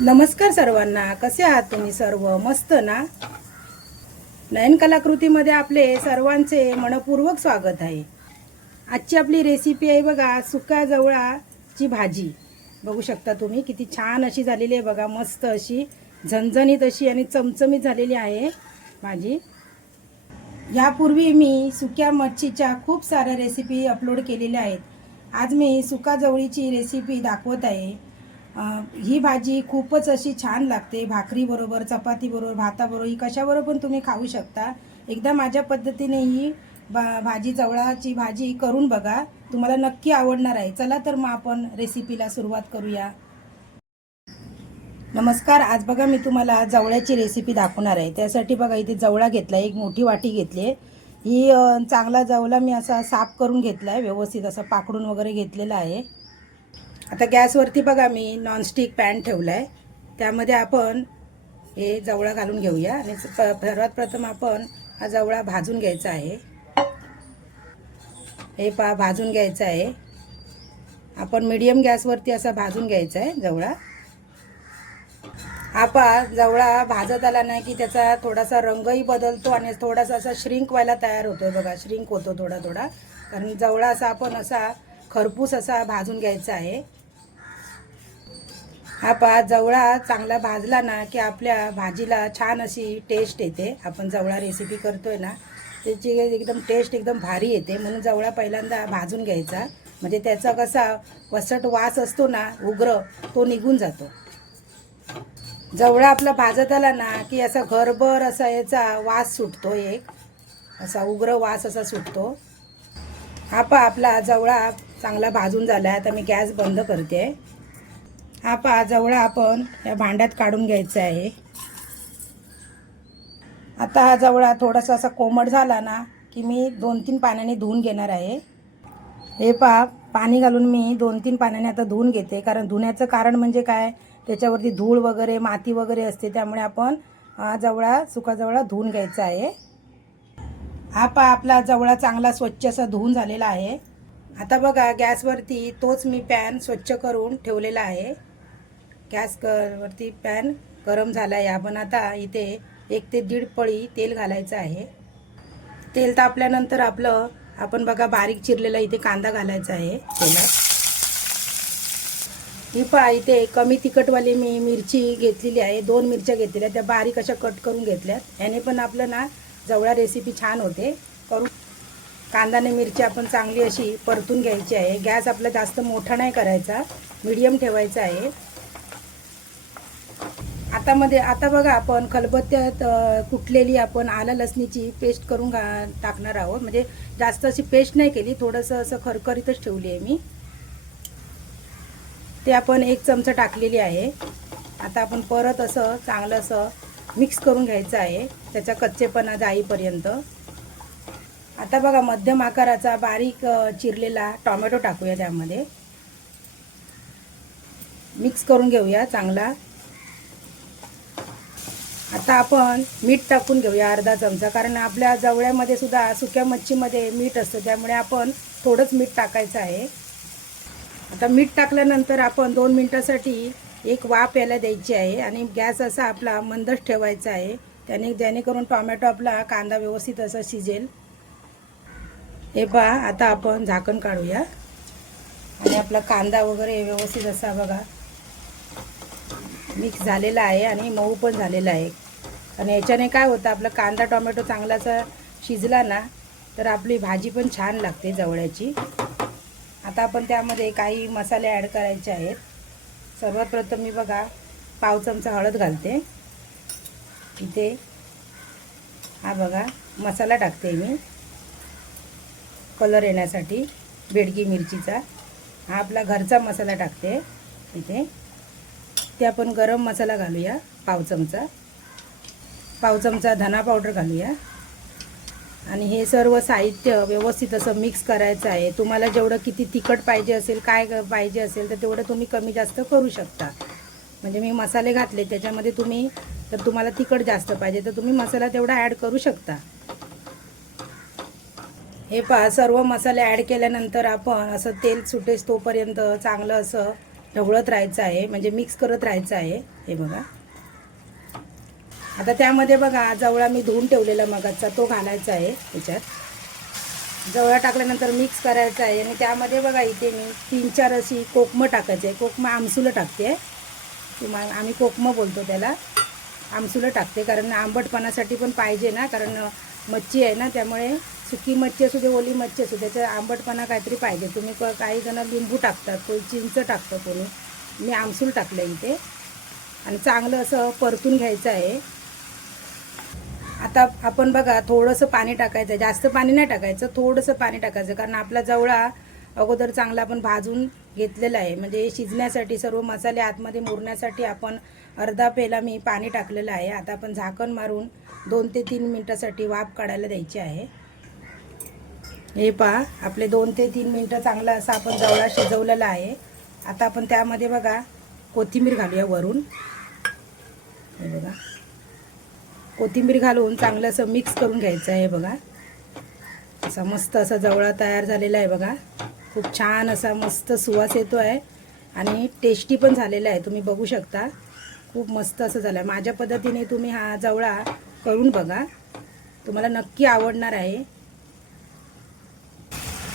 नमस्कार सर्वांना, कसे आहात तुम्ही सर्व? मस्त ना? नयन कलाकृतीमध्ये आपले सर्वांचे मनपूर्वक स्वागत आहे. आजची आपली रेसिपी आहे बघा, सुक्या जवळाची भाजी. बघू शकता तुम्ही किती छान अशी झालेली आहे बघा, मस्त अशी झणझणीत अशी आणि चमचमीत झालेली आहे भाजी. यापूर्वी मी सुक्या मच्छीच्या खूप साऱ्या रेसिपी अपलोड केलेल्या आहेत. आज मी सुका जवळीची रेसिपी दाखवत आहे. ही भाजी खूपच अशी छान लागते, भाकरीबरोबर, चपातीबरोबर, भाताबरोबर, ही कशाबरोबर पण तुम्ही खाऊ शकता. एकदा माझ्या पद्धतीने ही भाजी जवळाची भाजी करून बघा, तुम्हाला नक्की आवडणार आहे. चला तर मग आपण रेसिपीला सुरुवात करूया. नमस्कार, आज बघा मी तुम्हाला जवळ्याची रेसिपी दाखवणार आहे. त्यासाठी बघा इथे जवळा घेतला, एक मोठी वाटी घेतली. ही चांगला जवळा मी असा साफ करून घेतला आहे, व्यवस्थित असा पाकडून वगैरे घेतलेला आहे. आता गॅसवरती बघा मी नॉनस्टिक पॅन ठेवला आहे. त्यामध्ये आपण हे जवळा घालून घेऊया आणि सर्वात प्रथम आपण हा जवळा भाजून घ्यायचा आहे. हे भाजून घ्यायचं आहे. आपण मीडियम गॅसवरती असा भाजून घ्यायचा आहे जवळा. हा जवळा भाजत आला नाही की त्याचा थोडासा रंगही बदलतो आणि थोडासा असा श्रिंक व्हायला तयार होतो बघा, श्रिंक होतो थोडा थोडा. कारण जवळा असा आपण असा खरपूस असा भाजून घ्यायचा आहे. हा जवळा चांगला भाजला ना की आपल्या भाजीला छान अशी टेस्ट येते. आपण जवळा रेसिपी करतोय ना, त्याची एकदम टेस्ट एकदम भारी येते. म्हणून जवळा पहिल्यांदा भाजून घ्यायचा, म्हणजे त्याचा कसा वसट वास असतो ना, उग्र, तो निघून जातो. जवळा आपला भाजत आला ना की असा घरभर असा याचा वास सुटतो, एक असा उग्र वास असा सुटतो. आपला जवळा चांगला भाजून झाला. आता मी गॅस बंद करते. जवळा आपण या भांड्यात काढून घ्यायचा आहे. आता हा जवळा थोडासा असा कोमट झाला ना की मी 2-3 पाण्याने धुवून घेणार आहे. हे पाणी घालून मी 2-3 पाण्याने आता धुवून घेते. कारण धुण्याचं कारण म्हणजे काय, त्याच्यावरती धूळ वगैरे, माती वगैरे असते, त्यामुळे आपण हा सुका जवळा धुवून घ्यायचा आहे. आपला जवळा चांगला स्वच्छ असा धुवून झालेला आहे. आता बघा गॅसवरती तोच मी पॅन स्वच्छ करून ठेवलेला आहे. गॅसवरती पॅन गरम झाला आहे. आपण आता इथे 1 ते 1.5 पळी तेल घालायचं आहे. तेल तापल्यानंतर आपण बघा बारीक चिरलेला इथे कांदा घालायचा आहे तेलात. इथे कमी तिखटवाली मी मिरची घेतलेली आहे, 2 मिरच्या घेतलेल्या, त्या बारीक अशा कट करून घेतल्यात. याने पण आपलं ना जवळा रेसिपी छान होते. कांदाने मिरची आपण चांगली अशी परतून घ्यायची आहे. गॅस आपला जास्त मोठा नाही करायचा, मीडियम ठेवायचा आहे. आता बघा आपण खलबत्त्यात कुटलेली आपण आलं लसणीची पेस्ट करून टाकणार आहोत. म्हणजे जास्त अशी पेस्ट नाही केली, थोडंसं असं खरखरीतच ठेवली आहे मी. ते आपण 1 चमचा टाकलेली आहे. आता आपण परत असं चांगलं असं मिक्स करून घ्यायचं आहे, त्याचा कच्चेपणा जाईपर्यंत. आता बघा मध्यम आकाराचा बारीक चिरलेला टोमॅटो टाकूया, त्यामध्ये मिक्स करून घेऊया चांगला. आता आपण मीठ टाकून घेऊया अर्धा चमचा, कारण आपल्या जवळ्यामध्ये सुद्धा सुक्या मच्छीमध्ये मीठ असतं, त्यामुळे आपण थोडंच मीठ टाकायचं आहे. आता मीठ टाकल्यानंतर आपण 2 मिनिटासाठी एक वाफ यायला द्यायची आहे आणि गॅस असा आपला मंदच ठेवायचा आहे, जेणेकरून टोमॅटो आपला कांदा व्यवस्थित असा शिजेल. हे आता आपण झाकण काढूया आणि आपला कांदा वगैरे व्यवस्थित असा बघा मिक्स झालेला आहे आणि मऊ पण झालेला आहे. आणि याच्याने काय होतं, आपला कांदा टोमॅटो चांगलासा शिजला ना तर आपली भाजी पण छान लागते जवळ्याची. आता आपण त्यामध्ये काही मसाले ॲड करायचे आहेत. सर्वात प्रथम मी बघा पाव चमचा हळद घालते. इथे बघा मसाला टाकते मी कलर येण्यासाठी, बेडगी मिरचीचा. हा आपला घरचा मसाला टाकते इथे. ते आपण गरम मसाला घालूया पाव चमचा धना पावडर घालूया. आणि हे सर्व साहित्य व्यवस्थित असं मिक्स करायचं आहे. तुम्हाला जेवढं किती तिखट पाहिजे असेल, काय पाहिजे असेल तर तेवढं तुम्ही कमी जास्त करू शकता. म्हणजे मी मसाले घातले त्याच्यामध्ये, तुम्हाला तिखट जास्त पाहिजे तर तुम्ही मसाला तेवढा ॲड करू शकता. हे सर्व मसाले ॲड केल्यानंतर आपण असं तेल सुटेस तोपर्यंत चांगलं असं ढवळत राहायचं आहे, म्हणजे मिक्स करत राहायचं आहे. हे बघा. आता त्यामध्ये बघा जवळा मी धुवून ठेवलेला मगाचा तो घालायचा आहे त्याच्यात. जवळा टाकल्यानंतर मिक्स करायचा आहे आणि त्यामध्ये बघा इथे मी 3-4 अशी कोकमं टाकायचे आहे. कोकमं आमसुलं टाकते किंवा आम्ही कोकमं बोलतो त्याला. आमसुलं टाकते कारण आंबटपणासाठी पण पाहिजे ना, कारण मच्छी आहे ना, त्यामुळे सुकी मच्छी असू दे ओली मच्छी असू त्याचा आंबटपणा काहीतरी पाहिजे. तुम्ही काही जण लिंबू टाकतात, कोणी चिंच टाकतं, कोणी. मी आमसूल टाकलं इथे आणि चांगलं असं परतून घ्यायचं आहे. आता आपण बघा थोडंसं पाणी टाकायचं, जास्त पाणी नाही टाकायचं, थोडंसं पाणी टाकायचं, कारण आपला जवळा अगोदर चांगला आपण भाजून घेतलेला आहे. म्हणजे शिजण्यासाठी सर्व मसाले आतमध्ये मुरण्यासाठी आपण अर्धा पेला मी पाणी टाकलेलं आहे. आता आपण झाकण मारून 2 ते 3 मिनटासाठी वाफ काढायला द्यायची आहे. हे पहा आपले 2 ते 3 मिनटं चांगला असा आपण जवळा शिजवलेला आहे. आता आपण त्यामध्ये बघा कोथिंबीर घालूया वरून. हे बघा कोथिंबीर घालून चांगलं असं मिक्स करून घ्यायचं आहे. बघा असा मस्त असा जवळा तयार झालेला आहे. बघा खूप छान असा मस्त सुवास येतो आहे आणि टेस्टी पण झालेला आहे. तुम्ही बघू शकता खूप मस्त असं झालं आहे. माझ्या पद्धतीने तुम्ही हा जवळा करून बघा, तुम्हाला नक्की आवडणार आहे.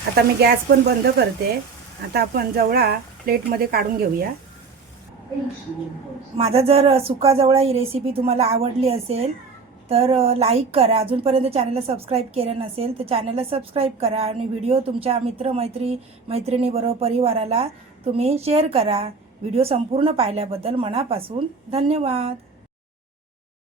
आता मी गॅस पण बंद करते. आता आपण जवळा प्लेटमध्ये काढून घेऊया. माझा जर सुका जवळा ही रेसिपी तुम्हाला आवडली असेल तर लाईक करा. अजूनपर्यंत चॅनलला सबस्क्राईब केलं नसेल तर चॅनलला सबस्क्राईब करा आणि व्हिडिओ तुमच्या मैत्रिणीबरोबर परिवाराला तुम्ही शेअर करा. व्हिडिओ संपूर्ण पाहिल्याबद्दल मनापासून धन्यवाद.